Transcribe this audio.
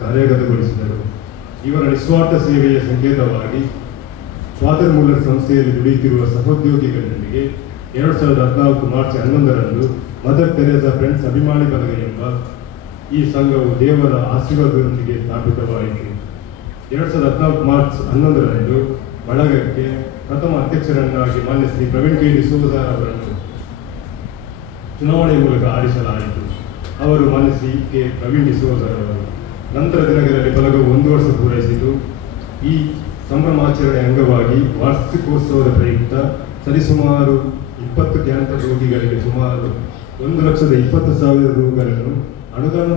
ಕಾರ್ಯಗತಗೊಳಿಸಿದರು. ಇವರ ನಿಸ್ವಾರ್ಥ ಸೇವೆಯ ಸಂಕೇತವಾಗಿ ಫಾದರ್ ಮುಲ್ಲರ್ ಸಂಸ್ಥೆಯಲ್ಲಿ ದುಡಿಯುತ್ತಿರುವ ಸಹೋದ್ಯೋಗಿಗಳೊಂದಿಗೆ 2014 ಮಾರ್ಚ್ 11ರಂದು ಮದರ್ ತೆರೇಸಾ ಫ್ರೆಂಡ್ಸ್ ಅಭಿಮಾನಿ ಬಳಗ ಎಂಬ ಈ ಸಂಘವು ದೇವರ ಆಶೀರ್ವಾದದೊಂದಿಗೆ ಸ್ಥಾಪಿತವಾಯಿತು. 2014 ಮಾರ್ಚ್ 11ರಂದು ಬಳಗಕ್ಕೆ ಪ್ರಥಮ ಅಧ್ಯಕ್ಷರನ್ನಾಗಿ ಮಾನ್ಯ ಶ್ರೀ ಪ್ರವೀಣ್ ಕೆ ಡಿಸೋಜ ಅವರನ್ನು ಚುನಾವಣೆ ಮೂಲಕ ಆರಿಸಲಾಯಿತು. ಅವರು ಮಾನ್ಯ ಶ್ರೀ ಕೆ ಪ್ರವೀಣ್ ಡಿಸೋಜ ಅವರು. ನಂತರ ದಿನಗಳಲ್ಲಿ ಬಳಗವು 1 ವರ್ಷ ಪೂರೈಸಿತು. ಈ ಸಂಭ್ರಮಾಚರಣೆ ಅಂಗವಾಗಿ ವಾರ್ಷಿಕೋತ್ಸವದ ಪ್ರಯುಕ್ತ ಸರಿಸುಮಾರು 20 ಕ್ಯಾನ್ಸರ್ ರೋಗಿಗಳಿಗೆ ಸುಮಾರು 1,20,000 ರೂಗಳನ್ನು ಅನುದಾನ